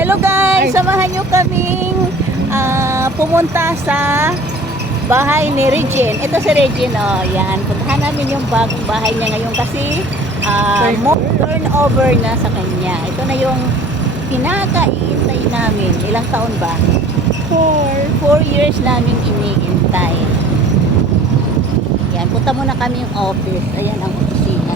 Hello guys, samahan nyo kaming pumunta sa bahay ni Regine. Ito si Regine, oh, yan. Puntahan namin yung bagong bahay niya ngayon kasi turnover na sa kanya. Ito na yung pinaka-iintay namin. Ilang taon ba? 4 years namin iniintay. Yan, punta muna kami yung office. Ayan ang opisina.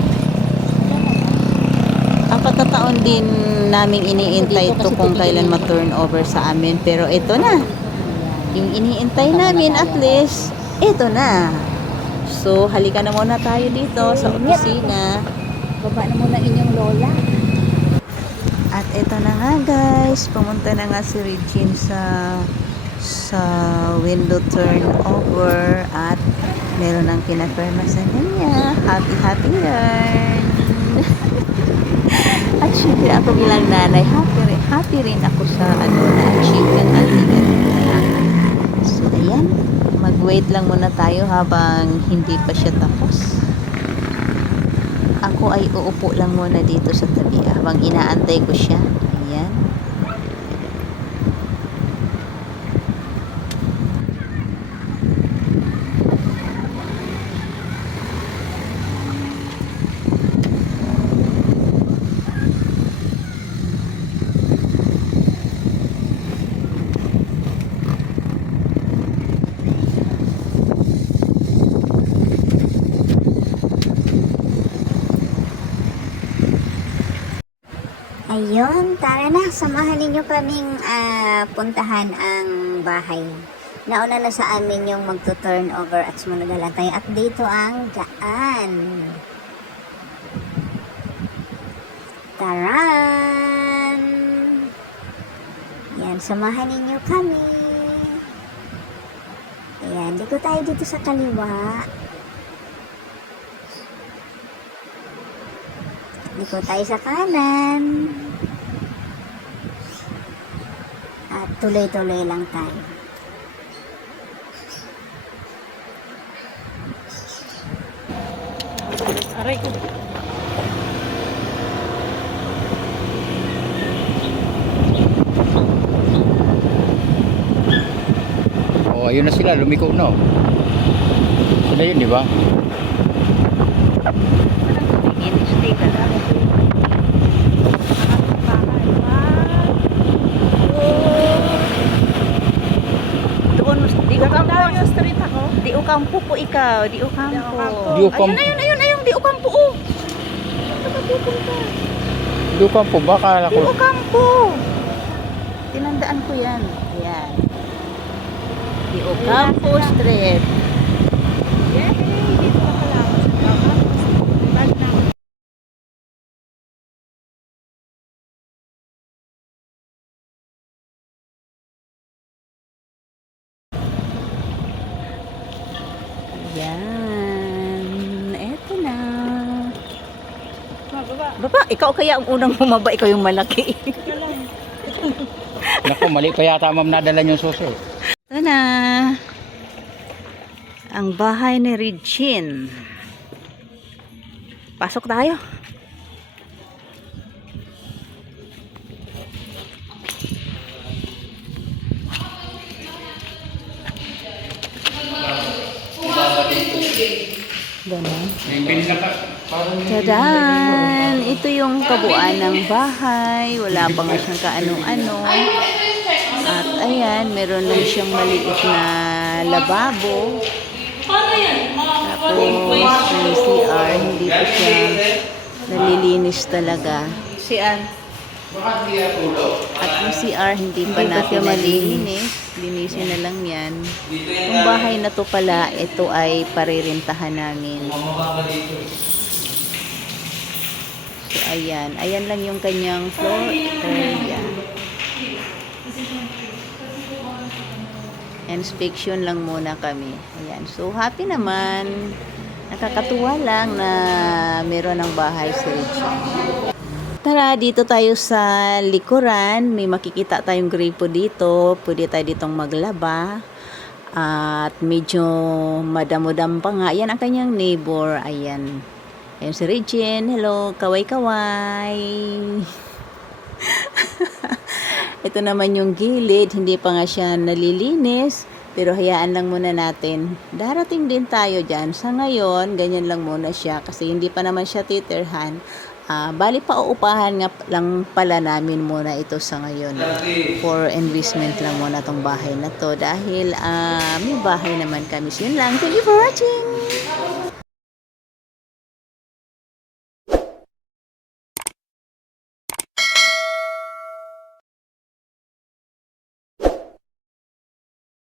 Apat na taon din namin iniintay ito kung kailan ma-turnover sa amin. Pero ito na. Yung iniintay namin at least, ito na. So, halika na muna tayo dito sa opisina. Baba na muna inyong lola. At ito na nga guys, pumunta na nga si Regine sa window turnover at meron ng pinapirma sa kanya. Happy yarn. At syempre ako bilang nanay, happy rin ako sa na-achieve ng ating anak. So ayan, mag-wait lang muna tayo habang hindi pa siya tapos. Ako ay uupo lang muna dito sa tabi habang inaantay ko siya. Ayan. Ayun, tara na, samahan ninyo kaming puntahan ang bahay. Nauna na sa amin yung magto-turnover at sumunod na lang tayo. At dito ang daan. Taran! Yan, samahan ninyo kami. Ayan, liko tayo dito sa kaliwa. Liko tayo sa kanan. At tuloy-tuloy lang tayo. Aray ko. Oh, ayun na sila, lumiko na. Sila yun, di ba? Stay ka lang. Doon, di ukampo yung street ako. Di ukampo po ikaw, di ukampo. Di ukampo. Ayun, di ukampo. Oh. Saan ka pupunta? Di ukampo, baka Di ako. ukampo. Tinandaan ko yan. Ayan. Di ukampo street. Yan. Eto na. Baba, ikaw kaya ang unang bumaba, ikaw yung malaki. Naku, mali pa yata ma'am nadala yung suso. Ito na. Ang bahay ni Regine. Pasok tayo. Ganon. Tadan! Ito yung kabuuan ng bahay. Wala pa nga siyang kaano-ano. At ayan, meron lang siyang maliit na lababo. Tapos yung CR, hindi pa siya nalilinis talaga. At yung CR, hindi pa natin nalilinis. Linisin na lang yan. Yung bahay na to pala, ito ay paririntahan namin. So, ayan. Ayan lang yung kanyang floor area. Inspection lang muna kami. Ayan. So, happy naman. Nakakatuwa lang na meron ng bahay si Richard. Tara, dito tayo sa likuran. May makikita tayong gripo dito. Pwede tayo ditong maglaba. At medyo madamodam pa nga. Yan ang kanyang neighbor. Ayan. Ayan si Regine. Hello, kaway-kaway. Ito naman yung gilid, hindi pa nga siya nalilinis. Pero hayaan lang muna natin. Darating din tayo dyan. Sa ngayon, ganyan lang muna siya. Kasi hindi pa naman siya titirhan. Bali pa uupahan nga lang pala namin muna ito sa ngayon. For investment lang muna tong bahay na to. Dahil may bahay naman kami. So yun lang. Thank you for watching!